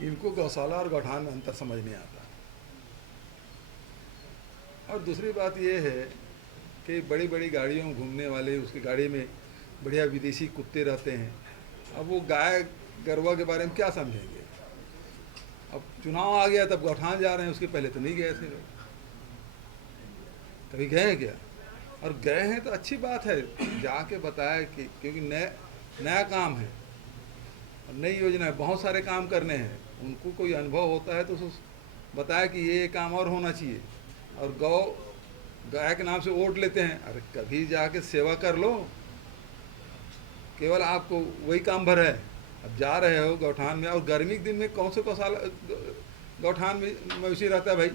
इनको गौशाला और गौठान में अंतर समझ नहीं आता। और दूसरी बात ये है कि बड़ी बड़ी गाड़ियों में घूमने वाले, उसकी गाड़ी में बढ़िया विदेशी कुत्ते रहते हैं। अब वो गाय गरवा के बारे में क्या समझेंगे। अब चुनाव आ गया तब गौठान जा रहे हैं, उसके पहले तो नहीं गए थे लोग। कभी गए हैं क्या? और गए हैं तो अच्छी बात है, जाके बताया कि क्योंकि नया काम है और नई योजना है, बहुत सारे काम करने हैं। उनको कोई अनुभव होता है तो उसको बताया कि ये काम और होना चाहिए। और गाय के नाम से वोट लेते हैं। अरे कभी जाके सेवा कर लो, केवल आपको वही काम भर है। अब जा रहे हो गौठान में, और गर्मी के दिन में कौन से गौशाला गौठान में मवेशी रहता है भाई?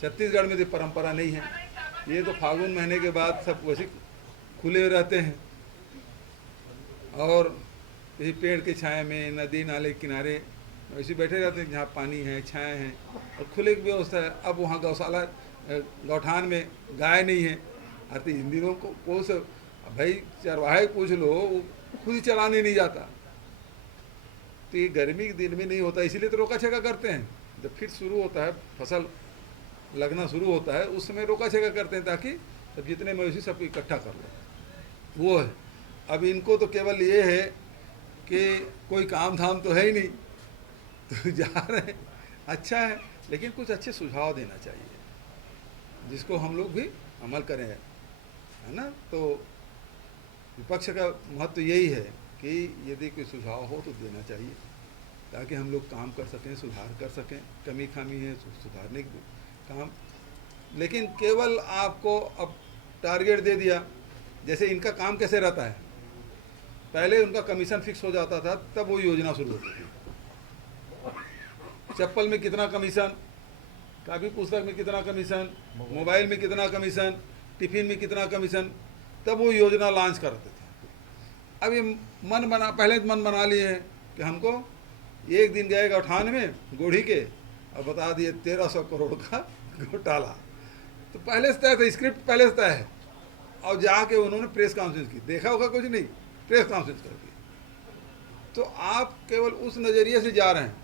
छत्तीसगढ़ में तो परंपरा नहीं है। ये तो फागुन महीने के बाद सब वैसे खुले रहते हैं, और किसी पेड़ के छाया में, नदी नाले के किनारे वैसे बैठे रहते हैं जहाँ पानी है, छाया है और खुले की व्यवस्था है। अब वहाँ गौशाला गौठान में गाय नहीं है। अरे इन दिनों को से भाई चरवाहे पूछ लो, वो खुद ही चलाने नहीं जाता। तो ये गर्मी के दिन में नहीं होता, इसीलिए तो रोका छेका करते हैं। जब फिर शुरू होता है, फसल लगना शुरू होता है, उस समय रोका छेका करते हैं ताकि सब जितने मवेशी सबको इकट्ठा कर लो। वो है। अब इनको तो केवल ये है कि कोई काम धाम तो है ही नहीं, तो जा रहे हैं। अच्छा है, लेकिन कुछ अच्छे सुझाव देना चाहिए जिसको हम लोग भी अमल करें, है ना। तो विपक्ष का महत्व यही है कि यदि कोई सुझाव हो तो देना चाहिए, ताकि हम लोग काम कर सकें, सुधार कर सकें। कमी खामी है तो सुधारने की काम। लेकिन केवल आपको अब टारगेट दे दिया, जैसे इनका काम कैसे रहता है, पहले उनका कमीशन फिक्स हो जाता था, तब वो योजना शुरू होती थी। चप्पल में कितना कमीशन, कापी पुस्तक में कितना कमीशन, मोबाइल में कितना कमीशन, टिफिन में कितना कमीशन, तब वो योजना लॉन्च करते थे। अब ये पहले मन बना लिए हैं कि हमको एक दिन गए गौठान में गोढ़ी के और बता दिए 1300 करोड़ का घोटाला। तो पहले से तय था, स्क्रिप्ट पहले से तय है। और जाके उन्होंने प्रेस कॉन्फ्रेंस की, देखा होगा कुछ नहीं, प्रेस कॉन्फ्रेंस कर दी। तो आप केवल उस नज़रिए से जा रहे हैं,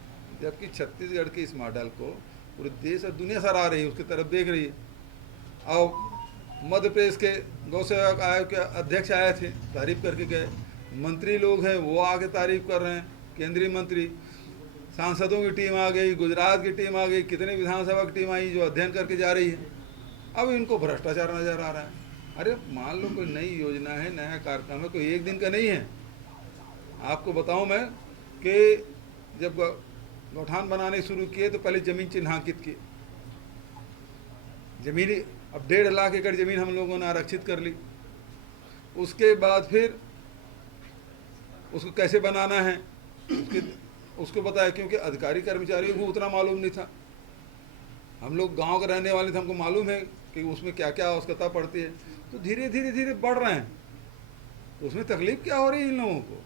जबकि छत्तीसगढ़ के इस मॉडल को पूरे देश और दुनिया सराह रही है, उसकी तरफ देख रही है। और मध्य प्रदेश के गौ सेवक आयोग के अध्यक्ष आए थे, तारीफ करके गए। मंत्री लोग हैं वो आके तारीफ कर रहे हैं, केंद्रीय मंत्री, सांसदों की टीम आ गई, गुजरात की टीम आ गई, कितने विधानसभा की टीम आई जो अध्ययन करके जा रही है। अब इनको भ्रष्टाचार नज़र आ रहा है। अरे मान लो कोई नई योजना है, नया कार्यक्रम है, कोई एक दिन का नहीं है। आपको बताऊं मैं कि जब गौठान बनाने शुरू किए तो पहले ज़मीन चिन्हांकित की, ज़मीन अब 1.5 लाख एकड़ ज़मीन हम लोगों ने आरक्षित कर ली। उसके बाद फिर उसको कैसे बनाना है उसको बताया, क्योंकि अधिकारी कर्मचारियों को उतना मालूम नहीं था। हम लोग गांव के रहने वाले थे, हमको मालूम है कि उसमें क्या क्या आवश्यकता पड़ती है। तो धीरे धीरे धीरे बढ़ रहे हैं, तो उसमें तकलीफ क्या हो रही है इन लोगों को।